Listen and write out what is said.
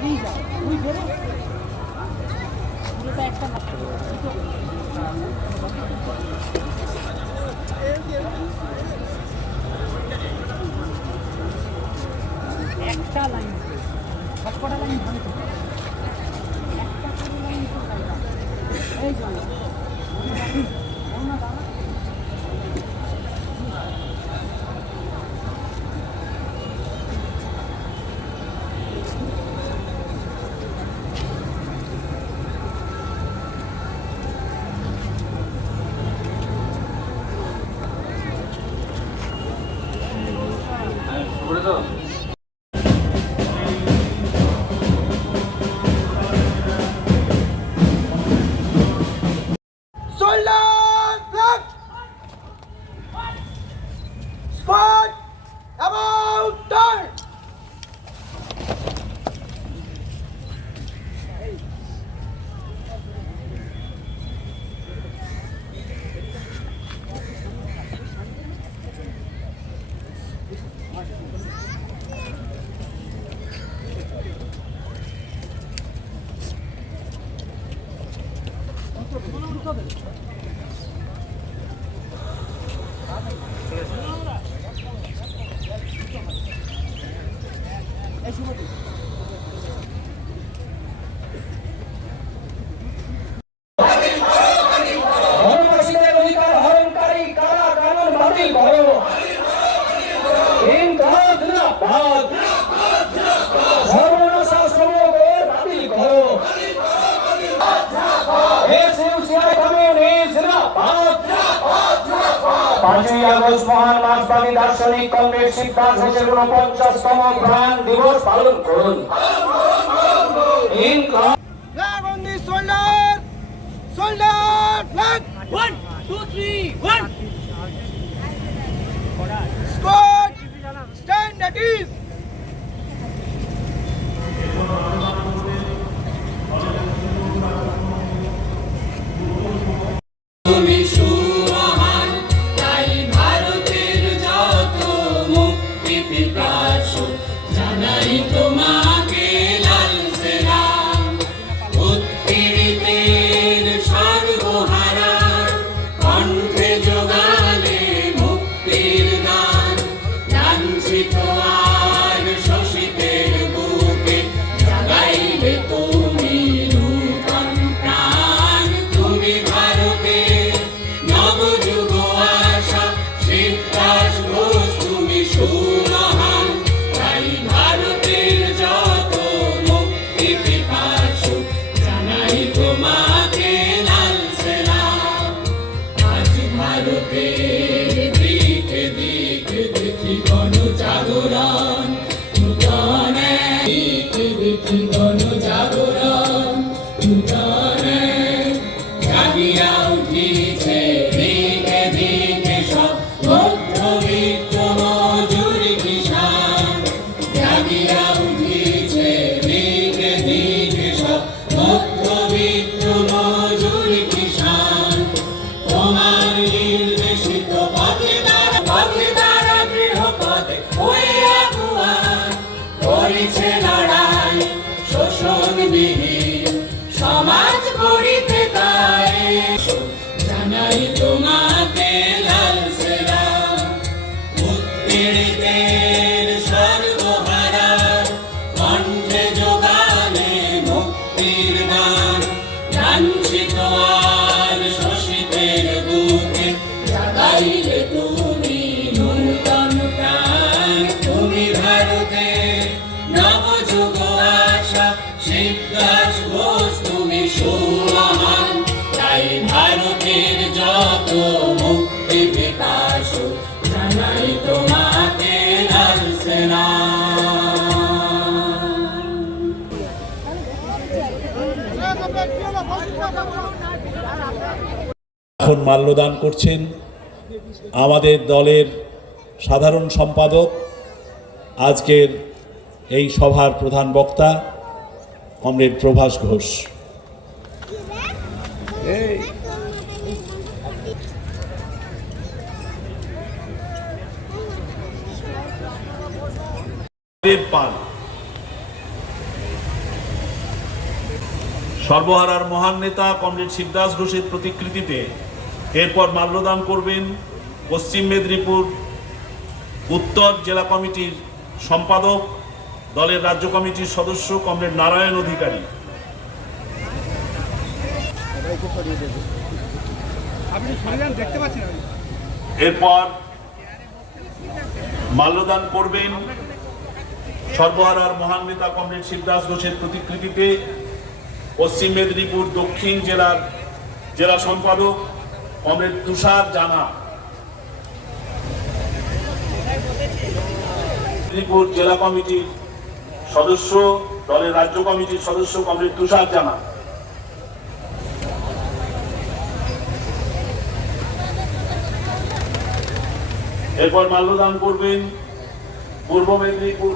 একটা লাইন সবকটা লাইন ভালো থাকে একটা লাইন এই জন্য Spot about turn. ধর্মশীলের অধিকার হরণকারী কারা কানুন বাতিল করো। ইনকলাব জিন্দাবাদ। সর্বনাশা শ্রমকের বাতিল করো। এসইউসিআই কমিউনিস্ট জিন্দাবাদ। 5ই আগস্ট মহান মার্ক্সবাদী দার্শনিক কমরেড সিদ্ধার্থ ঘোষের 49তম প্রাণ দিবস পালন করুন। Flag on the shoulder! Shoulder! Flag! 1 2 3 1 Squad! Stand at ease! সমাজ গড়িতে কায়ে জানাই তোমাকে লাল সেলাম। উৎপীড়িতের সর্বহারা কণ্ঠে যোগালে মুক্তির গান। লাঞ্ছিত আর শোষিতের বুকে জাগাইলে তুমি নূতন প্রাণ। তুমি ভারতের নবযুগ আশা শিবদাস ঘোষ তুমি সুমহান। তাই ভারতের যত মুক্তি পিপাসু জানাই তোমাকে লাল সেলাম। এখন মাল্যদান করছেন আমাদের দলের সাধারণ সম্পাদক, আজকের এই সভার প্রধান বক্তা কমরেড প্রভাস ঘোষ। সর্বহারার মহান নেতা কমরেড শিবদাস ঘোষের প্রতিকৃতিতে এরপর মাল্যদান করবেন পশ্চিম মেদিনীপুর উত্তর জেলা কমিটির সম্পাদক, দলের রাজ্য কমিটির সদস্য কমরেড নারায়ণ অধিকারী। এরপর মাল্যদান করবেন সর্বহারার মহান নেতা কমরেড শিবদাস ঘোষের প্রতিকৃতিতে পশ্চিম মেদিনীপুর দক্ষিণ জেলার জেলা সম্পাদক কমরেড তুষার জানা। মেদিনীপুর জেলা কমিটির সদস্য, দলের রাজ্য কমিটির সদস্য কমরেড তুষার জানা। এরপর মাল্যদান করবেন পূর্ব মেদিনীপুর